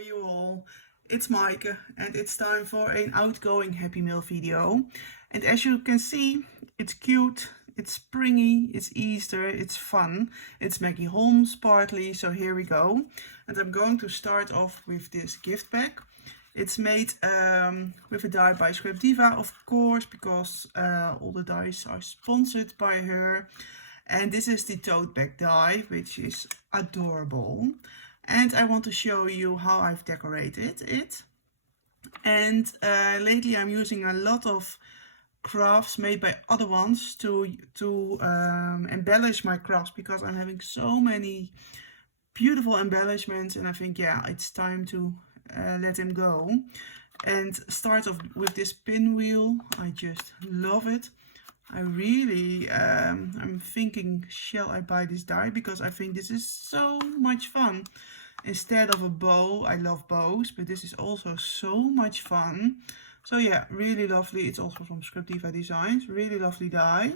you all, it's Maaike and it's time for an outgoing Happy Mail video. And as you can see, it's cute, it's springy, it's Easter, it's fun. It's Maggie Holmes partly, so here we go. And I'm going to start off with this gift bag. It's made with a die by Scrap Diva, of course, because all the dies are sponsored by her. And this is the tote bag die, which is adorable. And I want to show you how I've decorated it. And lately I'm using a lot of crafts made by other ones to embellish my crafts, because I'm having so many beautiful embellishments, and I think, yeah, it's time to let them go. And start off with this pinwheel. I just love it. I really, I'm thinking, shall I buy this die? Because I think this is so much fun. Instead of a bow, I love bows, but this is also so much fun. So yeah, really lovely. It's also from Scrap Diva Designs. Really lovely die.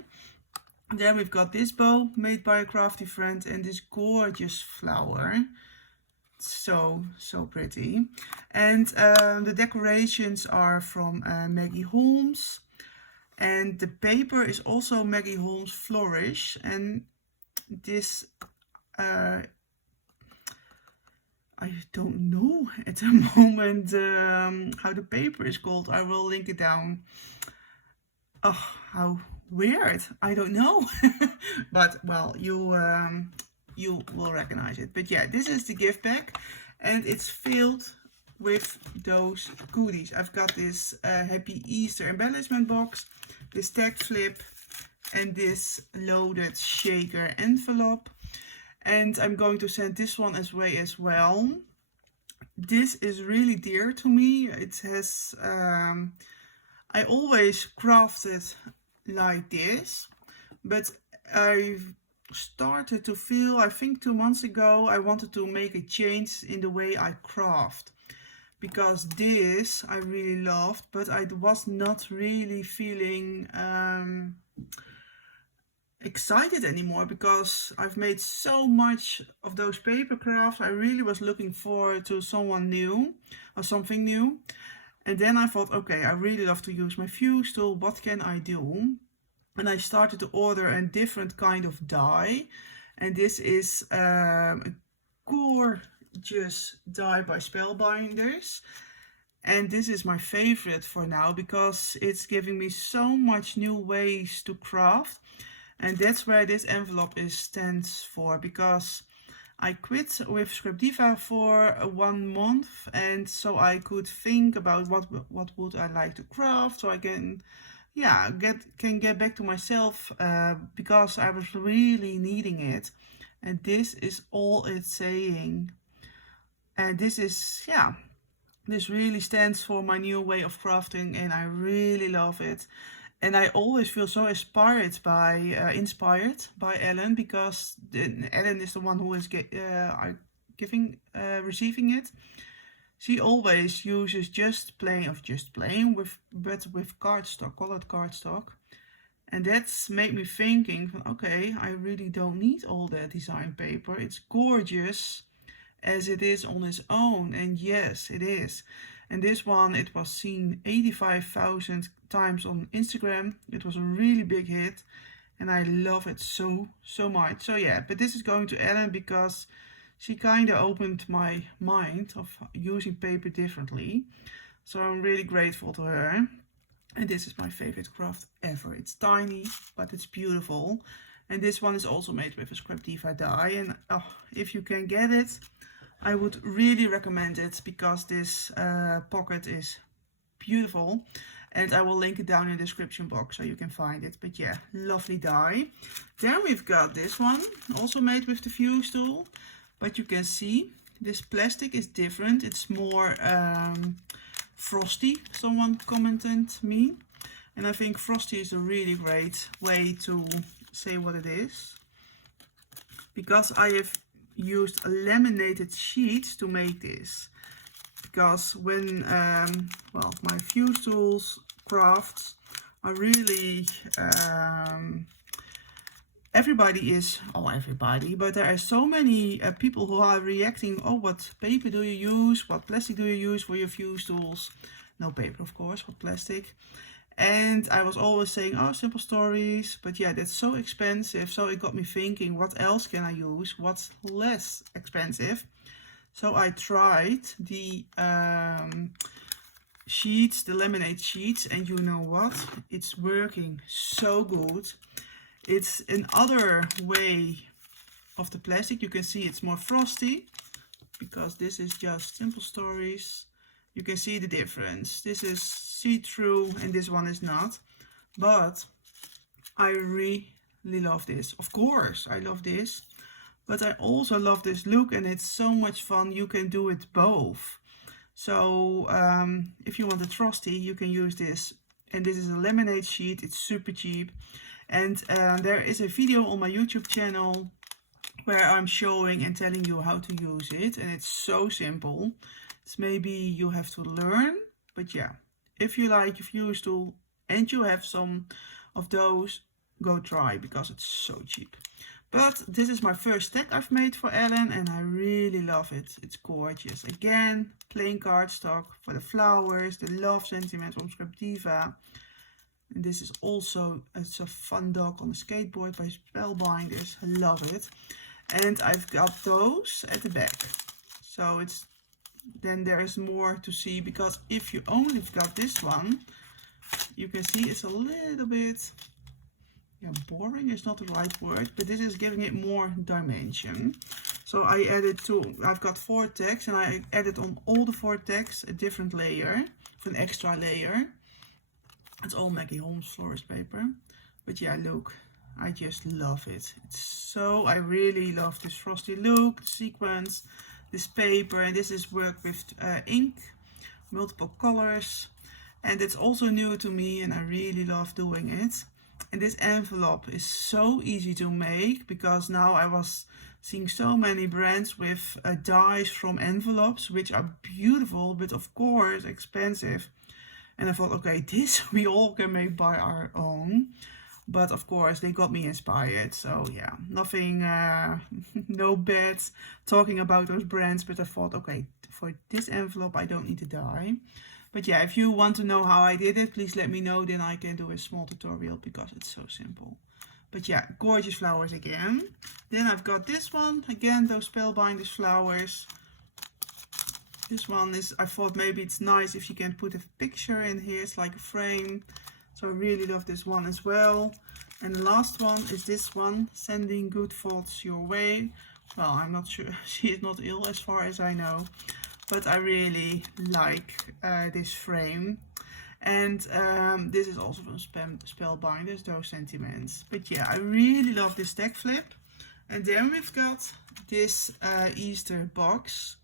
Then we've got this bow made by a crafty friend and this gorgeous flower. So pretty. And the decorations are from Maggie Holmes. And the paper is also Maggie Holmes Flourish. And this, I don't know at the moment how the paper is called. I will link it down. Oh, how weird. I don't know. But, well, you will recognize it. But yeah, this is the gift bag. And it's filled with those goodies. I've got this Happy Easter embellishment box, this tag flip, and this loaded shaker envelope. And I'm going to send this one away as well. This is really dear to me. It has, I always crafted like this, but I've started to feel, I think 2 months ago, I wanted to make a change in the way I craft. Because this I really loved, but I was not really feeling excited anymore, because I've made so much of those paper crafts. I really was looking forward to someone new or something new. And then I thought, okay, I really love to use my fuse tool. What can I do? And I started to order a different kind of die. And this is a gorgeous die by Spellbinders. And this is my favorite for now, because it's giving me so much new ways to craft. And that's where this envelope stands for, because I quit with Scrap Diva for 1 month, and so I could think about what would I like to craft, so I can, yeah, get back to myself, because I was really needing it. And this is all it's saying. And this is, yeah, this really stands for my new way of crafting, and I really love it. And I always feel so inspired by Ellen, because Ellen is the one who is receiving it. She always uses just plain with cardstock, colored cardstock. And that's made me thinking, okay, I really don't need all that design paper. It's gorgeous as it is on its own, and yes, it is. And this one, it was seen 85,000 times on Instagram. It was a really big hit, and I love it so much. So yeah, but this is going to Ellen, because she kind of opened my mind of using paper differently. So I'm really grateful to her. And this is my favorite craft ever. It's tiny, but it's beautiful. And this one is also made with a Scrap Diva die. And if you can get it, I would really recommend it, because this pocket is beautiful. And I will link it down in the description box so you can find it. But yeah, lovely die. Then we've got this one, also made with the fuse tool. But you can see this plastic is different. It's more frosty, someone commented me. And I think frosty is a really great way to say what it is. Because I have used laminated sheets to make this, because when well, my fuse tools crafts are really everybody is, oh everybody, but there are so many people who are reacting, oh what paper do you use, what plastic do you use for your fuse tools? No paper of course, what plastic? And I was always saying, oh, Simple Stories, but yeah, that's so expensive. So it got me thinking, what else can I use? What's less expensive? So I tried the sheets, the laminate sheets, and you know what? It's working so good. It's another way of the plastic. You can see it's more frosty because this is just Simple Stories. You can see the difference. This is see-through and this one is not. But I really love this. Of course, I love this. But I also love this look and it's so much fun. You can do it both. So if you want a frosty, you can use this. And this is a laminate sheet. It's super cheap. And there is a video on my YouTube channel where I'm showing and telling you how to use it. And it's so simple. It's maybe you have to learn, but yeah, if you like your fuse tool and you have some of those, go try because it's so cheap. But this is my first stack I've made for Ellen and I really love it. It's gorgeous. Again, plain cardstock for the flowers, the love sentiment from Scrap Diva. And this is also, it's a fun dog on a skateboard by Spellbinders. I love it. And I've got those at the back. So it's, then there is more to see because if you only got this one, you can see it's a little bit, yeah, boring is not the right word, but this is giving it more dimension. So I added I've got 4 tags and I added on all the 4 tags a different layer, an extra layer. It's all Maggie Holmes florist paper, but yeah, look, I just love it. It's so, I really love this frosty look, the sequins, this paper, and this is worked with ink, multiple colors, and it's also new to me and I really love doing it. And this envelope is so easy to make because now I was seeing so many brands with dies from envelopes, which are beautiful but of course expensive. And I thought, okay, this we all can make by our own. But of course they got me inspired. So yeah, nothing, no bad talking about those brands. But I thought, okay, for this envelope I don't need to die. But yeah, if you want to know how I did it, please let me know. Then I can do a small tutorial because it's so simple. But yeah, gorgeous flowers again. Then I've got this one. Again, those Spellbinders flowers. This one is, I thought maybe it's nice if you can put a picture in here. It's like a frame. So I really love this one as well. And the last one is this one, Sending Good Thoughts Your Way. Well, I'm not sure, she is not ill as far as I know. But I really like this frame. And this is also from Spellbinders, those sentiments. But yeah, I really love this stack flip. And then we've got this Easter box.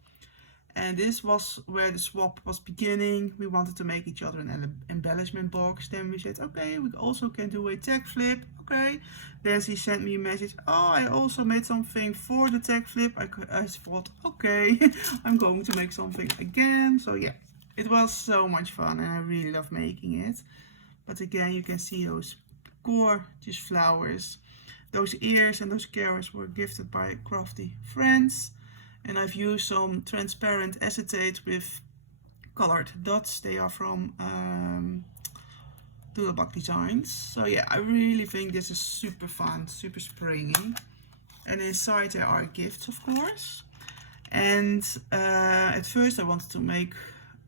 And this was where the swap was beginning. We wanted to make each other an embellishment box. Then we said, okay, we also can do a tag flip. Okay. Then she sent me a message. Oh, I also made something for the tag flip. I thought, okay, I'm going to make something again. So yeah, it was so much fun and I really love making it. But again, you can see those gorgeous flowers. Those ears and those carrots were gifted by Crafty friends. And I've used some transparent acetate with colored dots. They are from Doodlebug Designs. So yeah, I really think this is super fun, super springy. And inside there are gifts, of course. And at first I wanted to make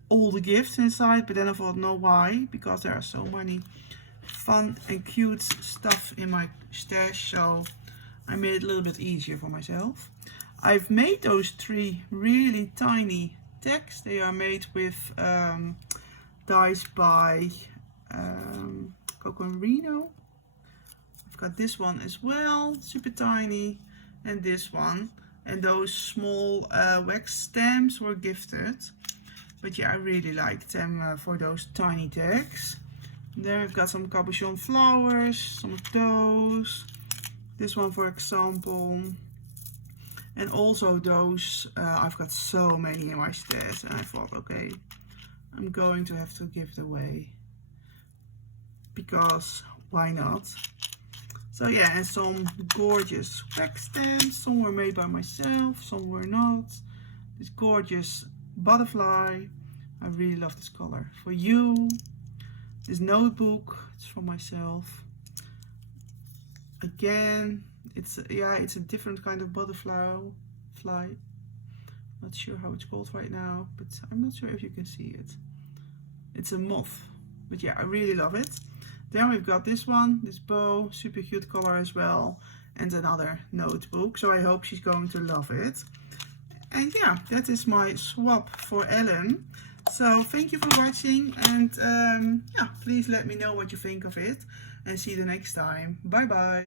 all the gifts inside, but then I thought, no, why? Because there are so many fun and cute stuff in my stash. So I made it a little bit easier for myself. I've made those 3 really tiny tags. They are made with dies by Cocorino. I've got this one as well, super tiny, and this one. And those small wax stamps were gifted. But yeah, I really like them for those tiny tags. And there I've got some cabochon flowers, some of those. This one, for example. And also those, I've got so many in my stash and I thought, okay, I'm going to have to give it away. Because why not? So yeah, and some gorgeous wax stamps. Some were made by myself, some were not. This gorgeous butterfly. I really love this color. For you. This notebook, it's from myself. Again, it's a different kind of butterfly. Not sure how it's called right now, but I'm not sure if you can see it. It's a moth, but yeah, I really love it. Then we've got this one, this bow, super cute color as well, and another notebook. So I hope she's going to love it. And yeah, that is my swap for Ellen. So thank you for watching, and yeah, please let me know what you think of it, and see you the next time. Bye bye.